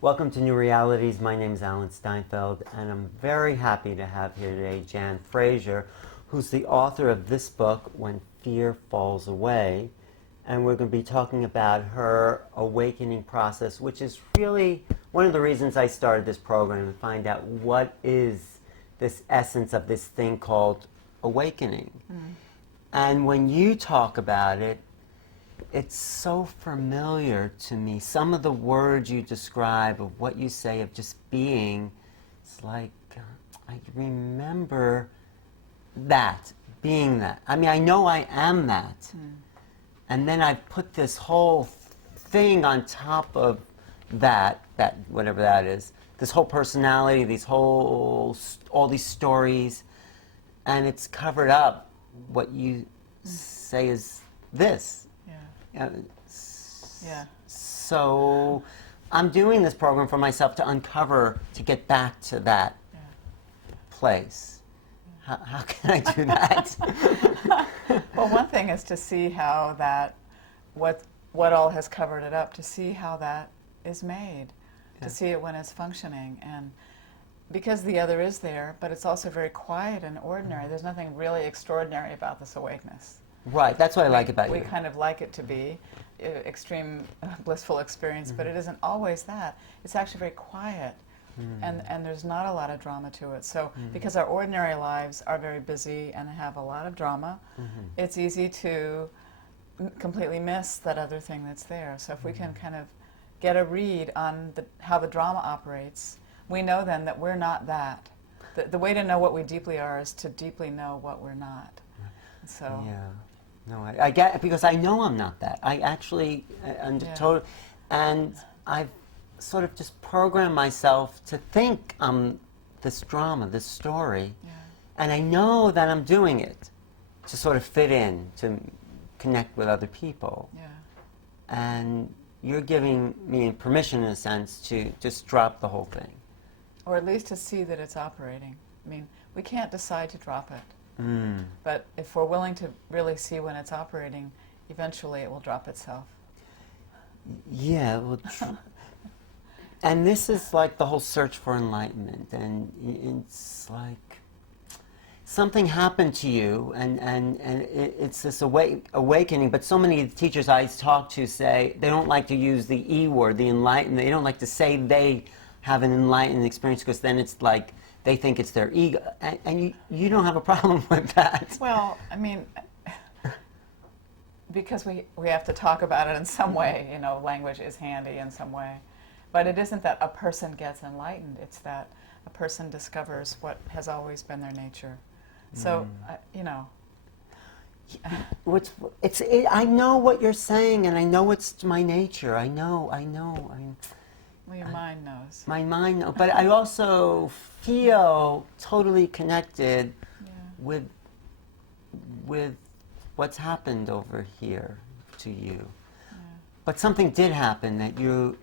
Welcome to New Realities. My name is Alan Steinfeld, and I'm very happy to have here today Jan Frazier, who's the author of this book, When Fear Falls Away. And we're going to be talking about her awakening process, which is really one of the reasons I started this program, to find out what is this essence of this thing called awakening. And when you talk about it, it's so familiar to me. Some of the words you describe of what you say of just being, it's like, I remember that, being that. I mean, I know I am that. And then I put this whole thing on top of that, whatever that is, this whole personality, all these stories, and it's covered up what you say is this. Yeah. So I'm doing this program for myself to uncover, to get back to that place. How can I do that? Well, one thing is to see how that, what all has covered it up, to see how that is made, to see it when it's functioning. And because the other is there, but it's also very quiet and ordinary. There's nothing really extraordinary about this awakeness. Right, that's what I like about you. We kind of like it to be extreme blissful experience, but it isn't always that. It's actually very quiet, and there's not a lot of drama to it. So because our ordinary lives are very busy and have a lot of drama, it's easy to completely miss that other thing that's there. So if we can kind of get a read on how the drama operates, we know then that we're not that. The way to know what we deeply are is to deeply know what we're not. So. Yeah. No, I get it, because I know I'm not that. I actually, and I've sort of just programmed myself to think I'm this drama, this story, and I know that I'm doing it to sort of fit in, to connect with other people. And you're giving me permission, in a sense, to just drop the whole thing. Or at least to see that it's operating. I mean, we can't decide to drop it. But if we're willing to really see when it's operating, eventually it will drop itself. Yeah, well, and this is like the whole search for enlightenment, and it's like something happened to you, and it's this awakening, but so many teachers I talk to say they don't like to use the E word, the enlightened. They don't like to say they have an enlightened experience, because then it's like they think it's their ego, and you don't have a problem with that. Well, I mean, because we have to talk about it in some way, you know, language is handy in some way. But it isn't that a person gets enlightened, it's that a person discovers what has always been their nature. So, you know. I know what you're saying, and I know it's my nature. I know. Well, your mind knows. My mind knows, but I also feel totally connected with what's happened over here to you. But something did happen that you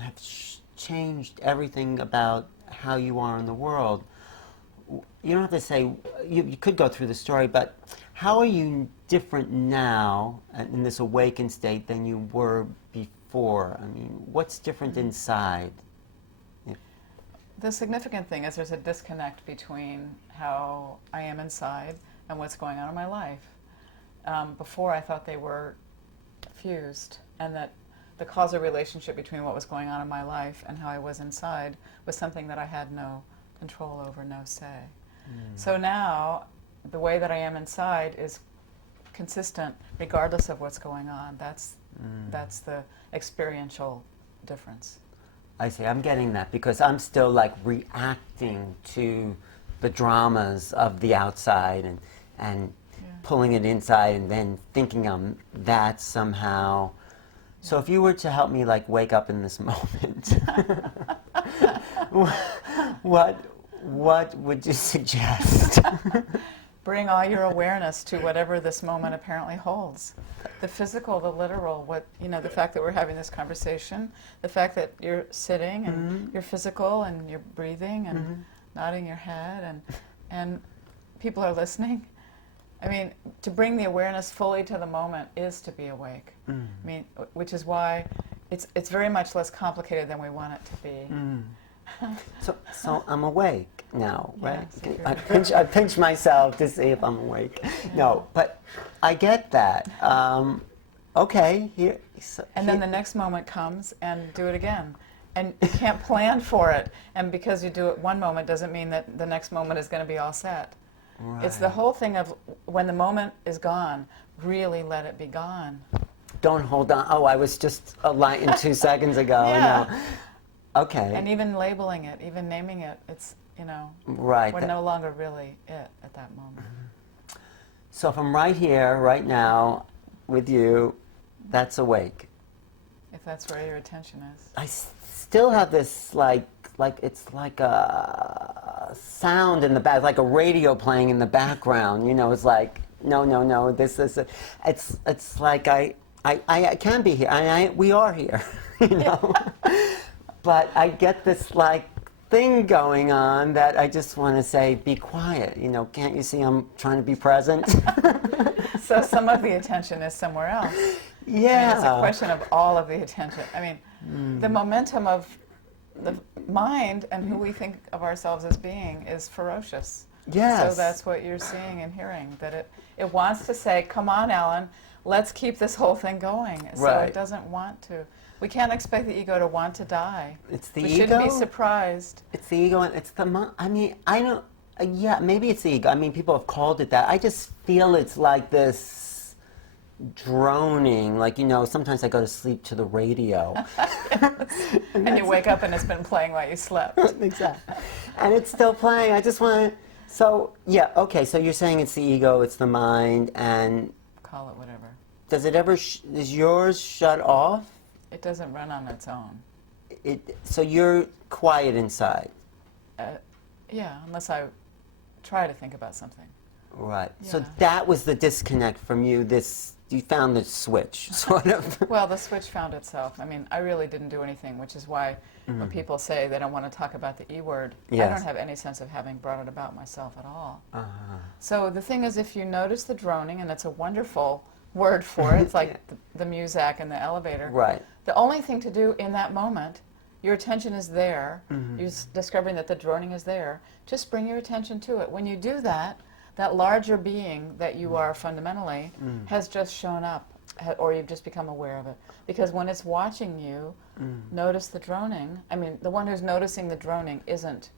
have changed everything about how you are in the world. You don't have to say, you could go through the story, but how are you different now in this awakened state than you were before? I mean, what's different inside? The significant thing is there's a disconnect between how I am inside and what's going on in my life. Before, I thought they were fused, and that the causal relationship between what was going on in my life and how I was inside was something that I had no control over, no say. So now, the way that I am inside is consistent regardless of what's going on. That's the experiential difference. I see. I'm getting that, because I'm still like reacting to the dramas of the outside and pulling it inside, and then thinking I'm that somehow. So if you were to help me like wake up in this moment, what would you suggest? Bring all your awareness to whatever this moment apparently holds. The physical, the literal, the fact that we're having this conversation, the fact that you're sitting and you're physical and you're breathing and nodding your head and people are listening. I mean, to bring the awareness fully to the moment is to be awake. I mean, which is why it's very much less complicated than we want it to be. So I'm awake now, right? Yes, I pinch myself to see if I'm awake. Yeah. No, but I get that. Okay, here. And then the next moment comes, and do it again. And you can't plan for it. And because you do it one moment doesn't mean that the next moment is going to be all set. Right. It's the whole thing of when the moment is gone, really let it be gone. Don't hold on. Oh, I was just enlightened 2 seconds ago. Yeah. No. Okay. And even labeling it, even naming it, it's, Right. we're no longer really it at that moment. So if I'm right here, right now, with you, that's awake. If that's where your attention is. I still have this like it's like a sound in the back, like a radio playing in the background. It's like no, this is it's like I can be here. We are here, But I get this like thing going on that I just want to say, be quiet. Can't you see I'm trying to be present? So some of the attention is somewhere else. Yeah. It's a question of all of the attention. The momentum of the mind and who we think of ourselves as being is ferocious. Yes. So that's what you're seeing and hearing, that it wants to say, come on, Alan, let's keep this whole thing going. So Right. it doesn't want to. We can't expect the ego to want to die. It's the we ego. shouldn't be surprised. It's the ego, and it's the mind. I don't. Yeah, maybe it's the ego. People have called it that. I just feel it's like this droning. Like sometimes I go to sleep to the radio. And you wake up and it's been playing while you slept. Exactly. And it's still playing. I just want to. So yeah, okay. So you're saying it's the ego, it's the mind, and Call it whatever. does it ever? Is yours shut off? It doesn't run on its own. So you're quiet inside. Yeah, unless I try to think about something. Right. So Yeah. that was the disconnect from you. You found the switch, sort of. Well, the switch found itself. I really didn't do anything, which is why when people say they don't want to talk about the E word, I Yes. don't have any sense of having brought it about myself at all. Uh-huh. So the thing is, if you notice the droning, and it's a wonderful word for it, it's like the Muzak in the elevator. Right. The only thing to do in that moment, your attention is there, you're discovering that the droning is there, just bring your attention to it. When you do that, that larger being that you are fundamentally has just shown up, or you've just become aware of it. Because when it's watching you, notice the droning. The one who's noticing the droning isn't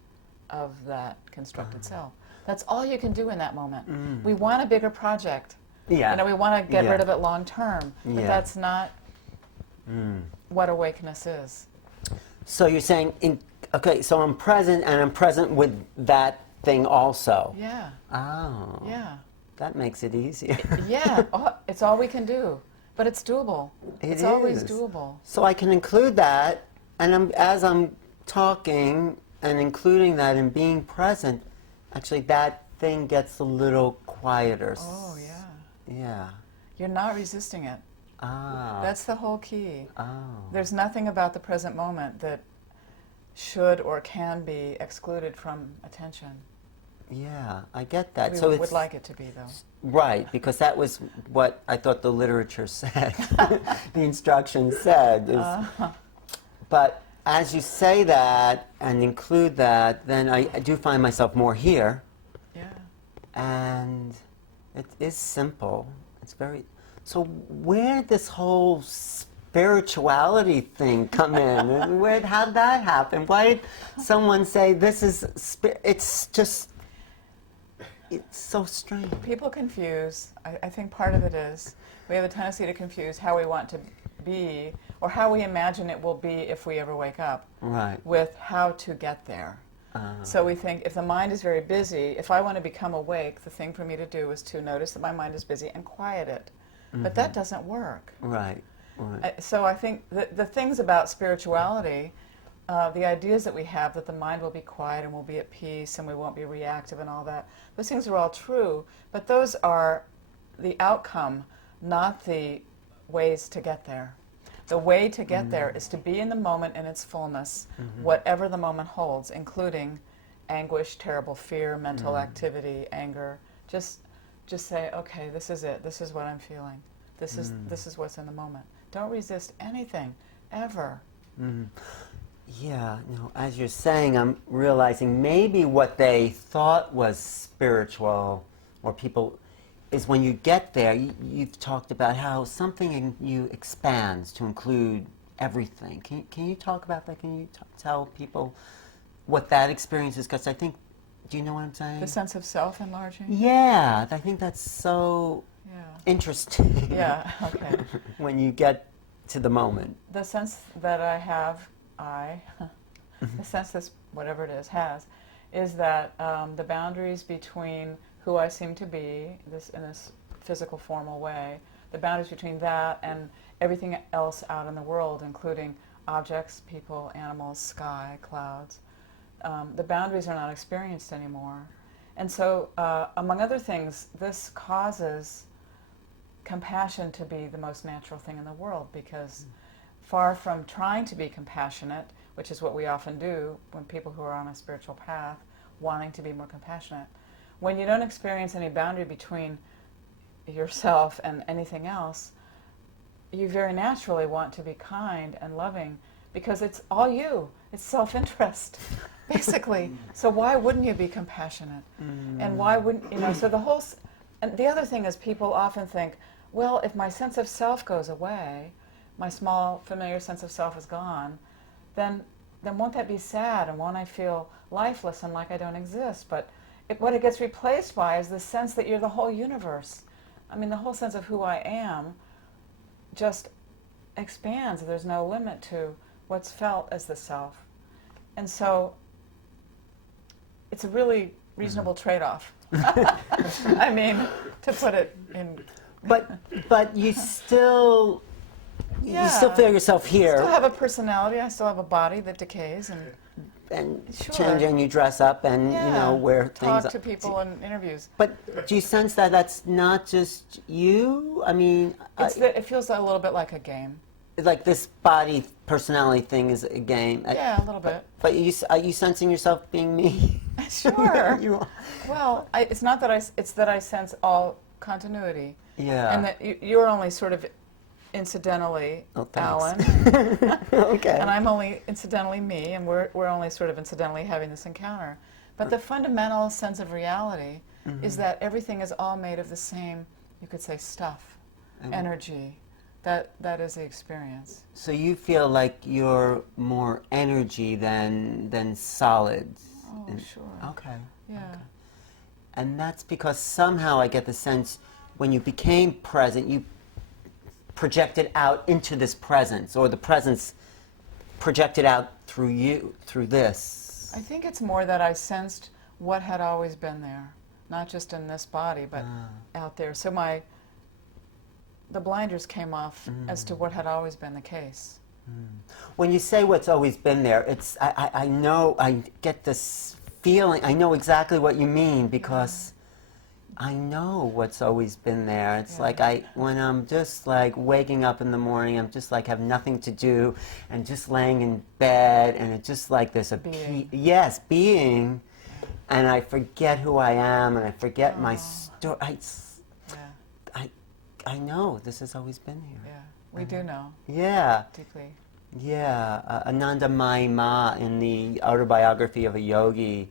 of that constructed self. That's all you can do in that moment. We want a bigger project. Yeah. We want to get rid of it long term, but Yeah. that's not what awakeness is. So you're saying, okay, so I'm present, and I'm present with that thing also. Yeah. Oh. Yeah. That makes it easier. Yeah. It's all we can do, but it's doable. It's always doable. So I can include that, and as I'm talking and including that and being present, actually that thing gets a little quieter. Oh, yeah. Yeah. You're not resisting it. Ah. That's the whole key. Oh. There's nothing about the present moment that should or can be excluded from attention. Yeah, I get that. We So would it's like it to be, though. right, because that was what I thought the literature said. The instructions said. But as you say that and include that, then I do find myself more here. Yeah. And it is simple. It's very. So where did this whole spirituality thing come in? How did that happen? Why did someone say this is? It's just. It's so strange. People confuse. I think part of it is we have a tendency to confuse how we want to be or how we imagine it will be if we ever wake up Right. with how to get there. So we think if the mind is very busy, if I want to become awake, the thing for me to do is to notice that my mind is busy and quiet it. But that doesn't work. Right. Right. So I think the things about spirituality, the ideas that we have that the mind will be quiet and will be at peace and we won't be reactive and all that, those things are all true, but those are the outcome, not the ways to get there. The way to get there is to be in the moment in its fullness, whatever the moment holds, including anguish, terrible fear, mental activity, anger. Just say, okay, this is it. This is what I'm feeling. This is what's in the moment. Don't resist anything. ever. Mm. Yeah, no, as you're saying, I'm realizing maybe what they thought was spiritual, or people, is when you get there, you've talked about how something in you expands to include everything. Can you talk about that? Can you tell people what that experience is? Because I think, do you know what I'm saying? The sense of self enlarging? Yeah, I think that's so interesting. Yeah, okay. When you get to the moment. The sense that I have, the sense this, whatever it is that the boundaries between who I seem to be, in this physical, formal way, the boundaries between that and everything else out in the world, including objects, people, animals, sky, clouds, the boundaries are not experienced anymore. And so, among other things, this causes compassion to be the most natural thing in the world, because far from trying to be compassionate, which is what we often do when people who are on a spiritual path, wanting to be more compassionate, when you don't experience any boundary between yourself and anything else, you very naturally want to be kind and loving, because it's all you. It's self-interest, basically. So why wouldn't you be compassionate? And why wouldn't, so and the other thing is, people often think, well, if my sense of self goes away, my small, familiar sense of self is gone, then won't that be sad, and won't I feel lifeless and like I don't exist? But what it gets replaced by is the sense that you're the whole universe. I mean, the whole sense of who I am just expands. There's no limit to what's felt as the self. And so it's a really reasonable trade-off. I mean, to put it in... But you still... You still feel yourself here. I still have a personality. I still have a body that decays and change, and you dress up and wear things. Talk to people in interviews. But do you sense that that's not just you? I mean, it feels a little bit like a game. Like this body personality thing is a game. Yeah, a little bit. But are you sensing yourself being me? Sure. You are. Well, it's not that it's that I sense all continuity. Yeah. And that you're only sort of incidentally Alan. Okay. And I'm only incidentally me, and we're only sort of incidentally having this encounter. But the fundamental sense of reality is that everything is all made of the same, you could say, stuff, energy. That is the experience. So you feel like you're more energy than solid. Oh, sure. Okay. Yeah. Okay. And that's because somehow I get the sense when you became present, you projected out into this presence, or the presence projected out through you, through this. I think it's more that I sensed what had always been there, not just in this body, but out there. So the blinders came off as to what had always been the case. When you say what's always been there, it's I know, I get this feeling, I know exactly what you mean, because I know what's always been there. It's like when I'm just like waking up in the morning, I'm just like have nothing to do and just laying in bed, and it's just like there's a being, and I forget who I am, and I forget my story. I know this has always been here. Yeah, we do know. Yeah. Deeply. Yeah. Ananda Mai Ma, in the autobiography of a yogi,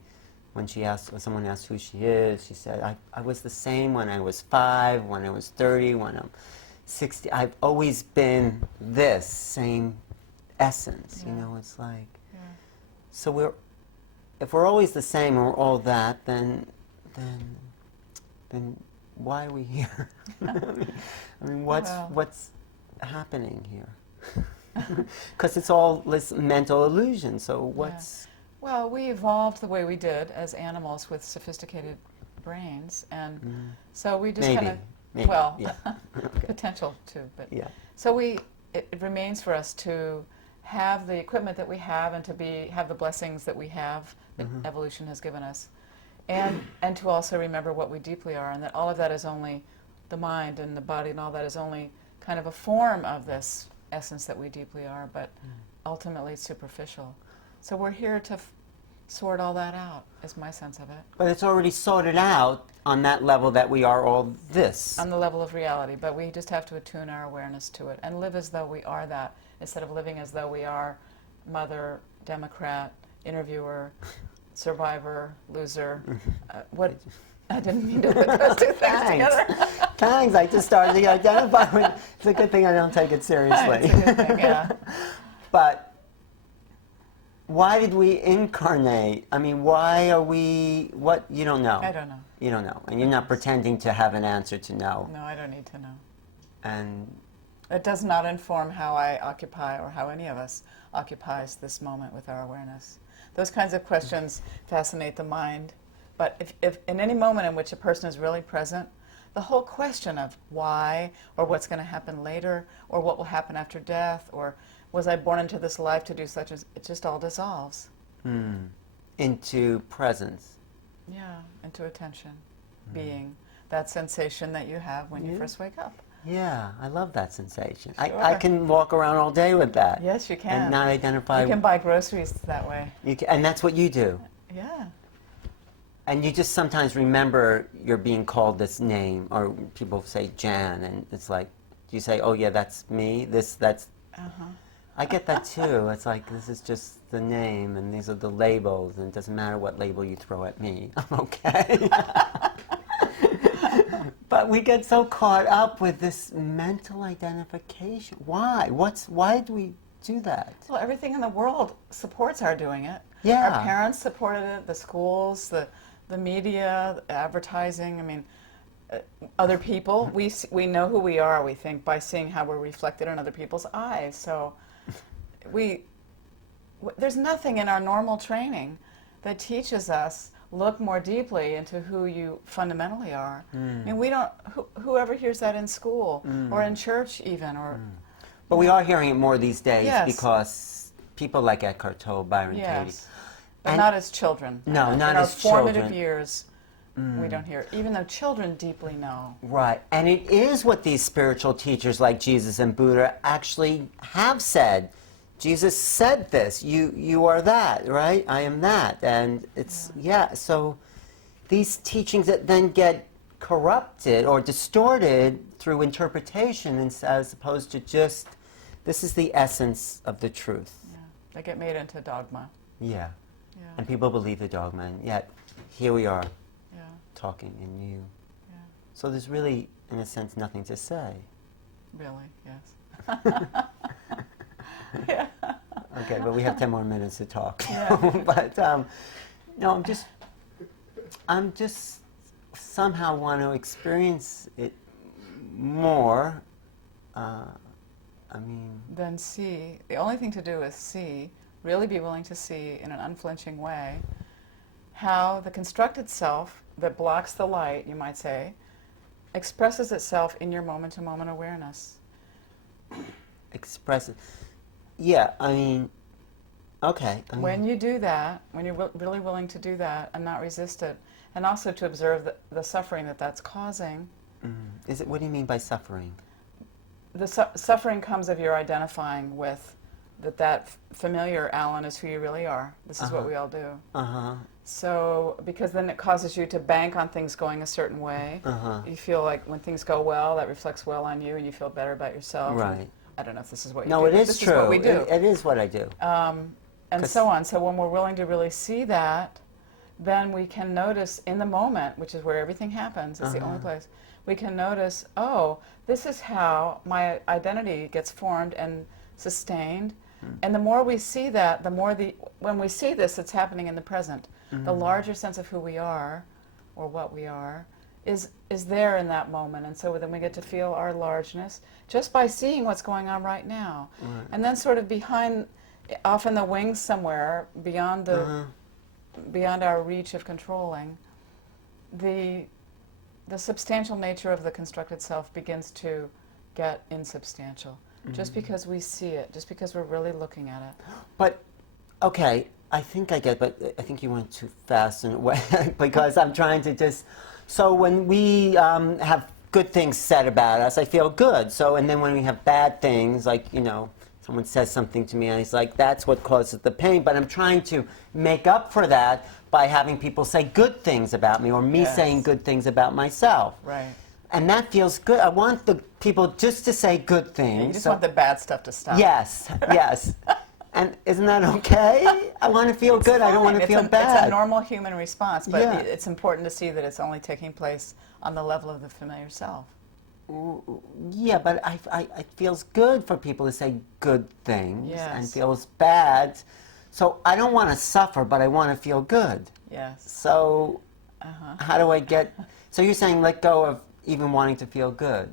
when someone asked who she is, she said, I was the same when I was 5, when I was 30, when I'm 60. I've always been this same essence. It's like, so if we're always the same and we're all that, then why are we here? I mean, what's happening here? Because it's all this mental illusion. So what's... Well, we evolved the way we did as animals with sophisticated brains, and so we just kind of, potential too, but so it remains for us to have the equipment that we have, and to have the blessings that we have that evolution has given us, and to also remember what we deeply are, and that all of that is only the mind and the body, and all that is only kind of a form of this essence that we deeply are, but ultimately it's superficial. So we're here to sort all that out, is my sense of it. But it's already sorted out on that level that we are all this. On the level of reality, but we just have to attune our awareness to it and live as though we are that, instead of living as though we are mother, Democrat, interviewer, survivor, loser. What? I didn't mean to put those two things together. Thanks. I just started to identify with. It's a good thing I don't take it seriously. It's a good thing, yeah. But why did we incarnate? I mean, why are we? What you don't know. I don't know. You don't know, and you're not pretending to have an answer to know. No, I don't need to know. And it does not inform how I occupy, or how any of us occupies this moment with our awareness. Those kinds of questions fascinate the mind. But if in any moment in which a person is really present, the whole question of why, or what's going to happen later, or what will happen after death, or was I born into this life to do such as, it just all dissolves. Into presence. Yeah, into attention, being, that sensation that you have when you first wake up. Yeah, I love that sensation. Sure. I can walk around all day with that. Yes, you can. And not identify. You can buy groceries that way. And that's what you do. Yeah. And you just sometimes remember you're being called this name, or people say Jan, and it's like, you say, oh yeah, that's me, that's... I get that too. It's like, this is just the name, and these are the labels, and it doesn't matter what label you throw at me, I'm okay. But we get so caught up with this mental identification. Why? Why do we do that? Well, everything in the world supports our doing it. Yeah. Our parents supported it, the schools, the media, the advertising. I mean, other people. We know who we are, we think, by seeing how we're reflected in other people's eyes. So there's nothing in our normal training that teaches us look more deeply into who you fundamentally are. I mean, we don't, whoever hears that in school or in church even, or... But we are hearing it more these days Yes. because people like Eckhart Tolle, Byron Katie. Yes, but And- not as children. No, not in our as formative children. years, we don't hear it, even though children deeply know. Right, and it is what these spiritual teachers like Jesus and Buddha actually have said. Jesus said this, you are that, right? I am that. And it's, so these teachings that then get corrupted or distorted through interpretation as opposed to just, this is the essence of the truth. Yeah. They get made into dogma. Yeah. Yeah. And people believe the dogma, and yet here we are Yeah. talking in you. Yeah. So there's really, in a sense, nothing to say. Really, yes. Yeah. Okay, but we have 10 more minutes to talk. Yeah. But no, I'm just somehow want to experience it more. I mean, Then see. The only thing to do is see, really be willing to see in an unflinching way how the constructed self that blocks the light, you might say, expresses itself in your moment-to-moment awareness. express it. Yeah, I mean, okay. I mean, When you do that, when you're really willing to do that and not resist it, and also to observe the suffering that that's causing. is it? What do you mean by suffering? The suffering comes of your identifying with that familiar Alan is who you really are. This is what we all do. So, because then it causes you to bank on things going a certain way. You feel like when things go well, that reflects well on you, and you feel better about yourself. Right. I don't know if this is what you No, do. it but is this true. Is what we do. It is what I do. And so on. So when we're willing to really see that, then we can notice in the moment, which is where everything happens, it's the only place, we can notice, oh, this is how my identity gets formed and sustained. And the more we see that, the more when we see this, it's happening in the present. The larger sense of who we are, or what we are, is there in that moment. And so then we get to feel our largeness just by seeing what's going on right now. And then sort of behind, off in the wings somewhere, beyond beyond our reach of controlling, the substantial nature of the constructed self begins to get insubstantial. Just because we see it, just because we're really looking at it. But, okay, I think I get, but I think you went too fast in a way because I'm trying to just, so when we have good things said about us, I feel good. So, and then when we have bad things, like, someone says something to me and it's like, that's what causes the pain. But I'm trying to make up for that by having people say good things about me, or me Yes. saying good things about myself. Right. And that feels good. I want the people just to say good things. Yeah, you just want the bad stuff to stop. Yes, yes. And isn't that okay? I want to feel good. I don't want to feel bad. It's a normal human response, but Yeah. it's important to see that it's only taking place on the level of the familiar self. Yeah, but it feels good for people to say good things, Yes. and feels bad. So I don't want to suffer, but I want to feel good. Yes. So how do I get... So you're saying let go of even wanting to feel good.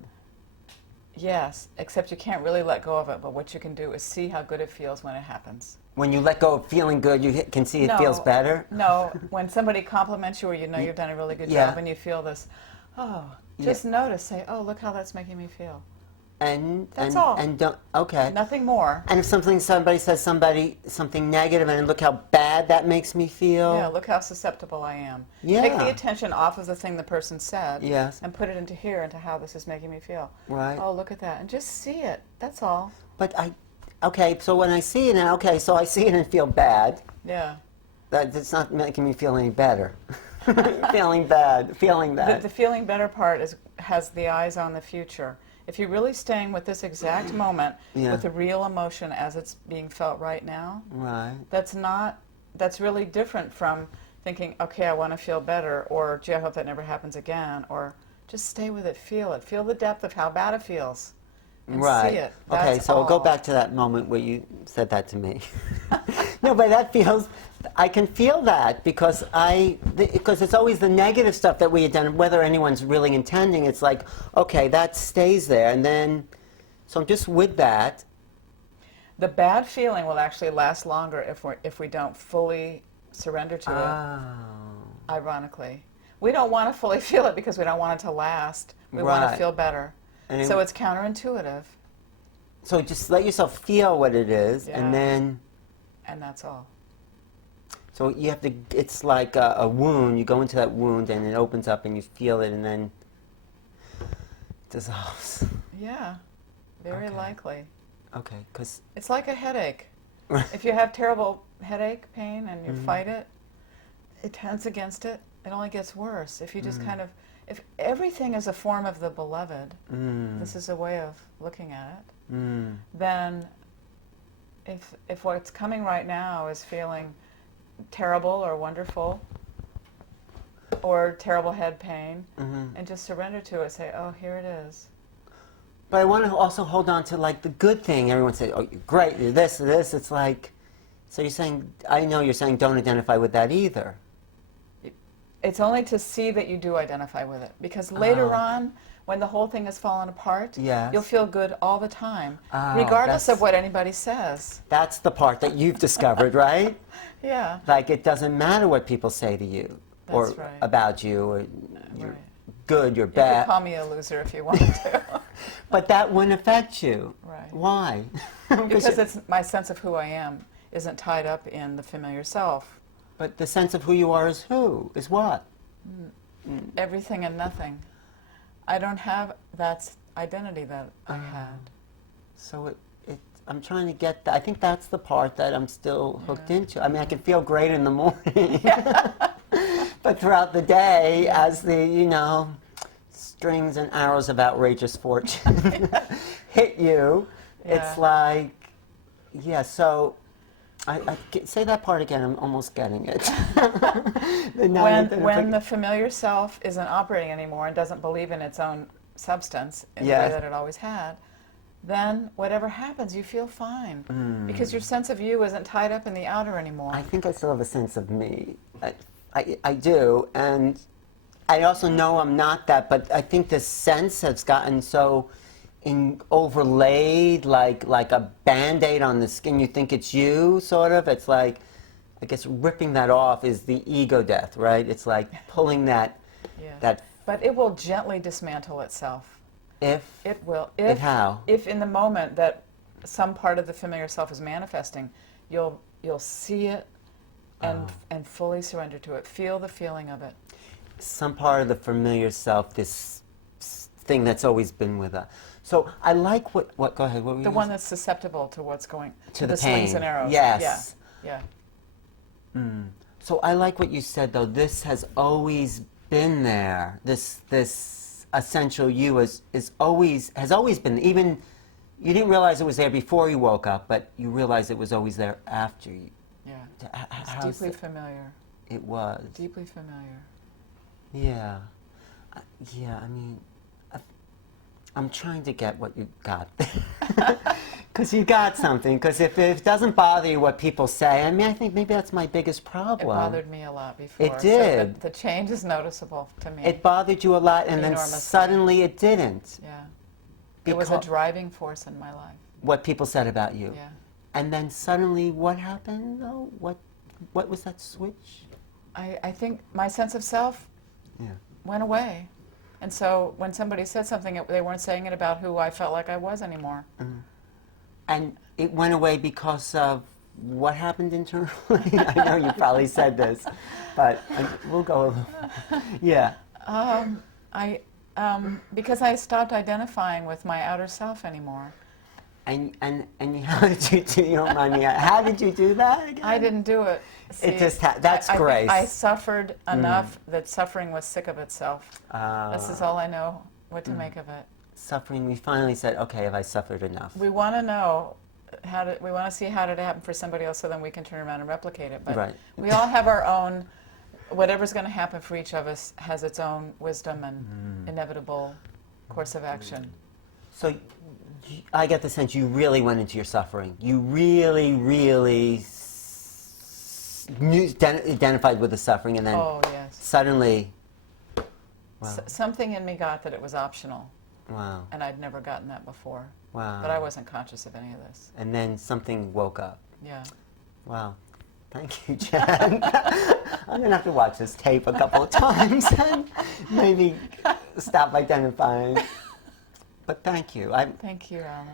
Yes, except you can't really let go of it, but what you can do is see how good it feels when it happens. When you let go of feeling good, you can see it feels better? No, when somebody compliments you or you know you've done a really good Yeah. job and you feel this, just notice, say, oh, look how that's making me feel. And That's and, all. and don't okay. Nothing more. And if somebody says something negative, and look how bad that makes me feel. Yeah, look how susceptible I am. Yeah. Take the attention off of the thing the person said Yes. and put it into here, into how this is making me feel. Right. Oh, look at that. And just see it. That's all. But so when I see it now, so I see it and feel bad. Yeah. That's not making me feel any better. Feeling bad, feeling that. The feeling better part has the eyes on the future. If you're really staying with this exact moment, Yeah. with the real emotion as it's being felt right now, Right. that's really different from thinking, okay, I want to feel better, or gee, I hope that never happens again, or just stay with it, feel the depth of how bad it feels, and Right. see it. Okay, That's so we'll go all. back to that moment where you said that to me. No, but that feels, I can feel that because because it's always the negative stuff that we had done, whether anyone's really intending, it's like, okay, that stays there, and then, so I'm just with that. The bad feeling will actually last longer if we don't fully surrender to it, ironically. We don't want to fully feel it because we don't want it to last. We want Right. to feel better. And So it's counterintuitive, So just let yourself feel what it is, Yeah. and then, and that's all. so you have to, it's like a wound, you go into that wound and it opens up and you feel it and then it dissolves. Yeah, very Okay. likely. Okay, because... It's like a headache. If you have terrible headache pain and you fight it, it tense against it, it only gets worse. If you just kind of, if everything is a form of the beloved, this is a way of looking at it, then if what's coming right now is feeling terrible or wonderful or terrible head pain, and just surrender to it, say, oh, here it is. But I want to also hold on to like the good thing. Everyone says, "Oh, you're great, you're this, this." It's like, so you're saying, I know you're saying, don't identify with that either. It's only to see that you do identify with it, because later on, when the whole thing has fallen apart, Yes. you'll feel good all the time, Oh, regardless that's- of what anybody says. That's the part that you've discovered, right? Yeah, Like it doesn't matter what people say to you or That's right. about you, or you're right. good, you're You could bad. call me a loser if you wanted to. But that wouldn't affect you. Right. Why? Because it's my sense of who I am isn't tied up in the familiar self. But the sense of who you are is who? Is what? Everything and nothing. I don't have that identity that I had. So I'm trying to get that. I think that's the part that I'm still hooked into. I mean, I can feel great in the morning. But throughout the day, as the, strings and arrows of outrageous fortune hit you, it's like, so say that part again. I'm almost getting it. When the familiar self isn't operating anymore and doesn't believe in its own substance in the way that it always had, then whatever happens, you feel fine. Because your sense of you isn't tied up in the outer anymore. I think I still have a sense of me. I do, and I also know I'm not that, but I think the sense has gotten so overlaid, like a Band-Aid on the skin. You think it's you, sort of. It's like, I guess ripping that off is the ego death, right? It's like pulling that, But it will gently dismantle itself. If how? If in the moment that some part of the familiar self is manifesting, you'll see it and fully surrender to it. Feel the feeling of it. Some part of the familiar self, this thing that's always been with us. So I like what go ahead. What were The you one gonna that's susceptible to what's going, To the slings pain. and arrows. Yes. Yeah. So I like what you said, though. This has always been there. This essential you has always been. Even you didn't realize it was there before you woke up, but you realized it was always there after you. Yeah. It's How's deeply that- familiar. It was. Deeply familiar. Yeah. Yeah. I mean, I'm trying to get what you got there. Because you got something. Because if it doesn't bother you what people say, I mean, I think maybe that's my biggest problem. It bothered me a lot before. It did. So the change is noticeable to me. It bothered you a lot, and then Enormously. suddenly it didn't. Yeah. It was a Because- driving force in my life. What people said about you. Yeah. And then suddenly, what happened? Though, what was that switch? I think my sense of self Yeah. went away. And so when somebody said something, they weren't saying it about who I felt like I was anymore. And it went away because of what happened internally. I know you probably said this, but we'll go. Yeah. Because I stopped identifying with my outer self anymore. And how did you do? You don't mind me. How did you do that again? I didn't do it. See, just that's I grace. think I suffered enough that suffering was sick of itself. This is all I know what to make of it. Suffering. We finally said, okay, have I suffered enough? We want to know we want to see how did it happen for somebody else, so then we can turn around and replicate it. But Right. we all have our own. Whatever's going to happen for each of us has its own wisdom and inevitable course of action. So I get the sense you really went into your suffering. You really, really identified with the suffering, and then Oh yes. suddenly, wow, Something in me got that it was optional, wow, and I'd never gotten that before. wow. But I wasn't conscious of any of this. And then something woke up. Yeah. Wow. Thank you, Jen. I'm going to have to watch this tape a couple of times and maybe stop identifying. But thank you. Thank you, Alan.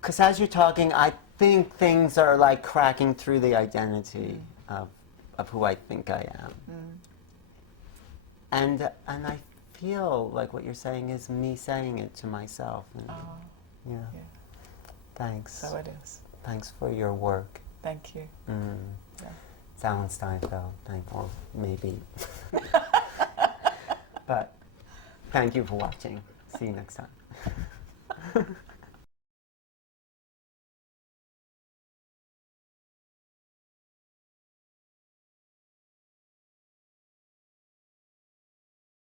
Because as you're talking, I think things are like cracking through the identity of who I think I am. And I feel like what you're saying is me saying it to myself. And, yeah. Yeah. Thanks. So it is. Thanks for your work. Thank you. Yeah. It's Alan Steinfeld. Or maybe. But thank you for watching. See you next time.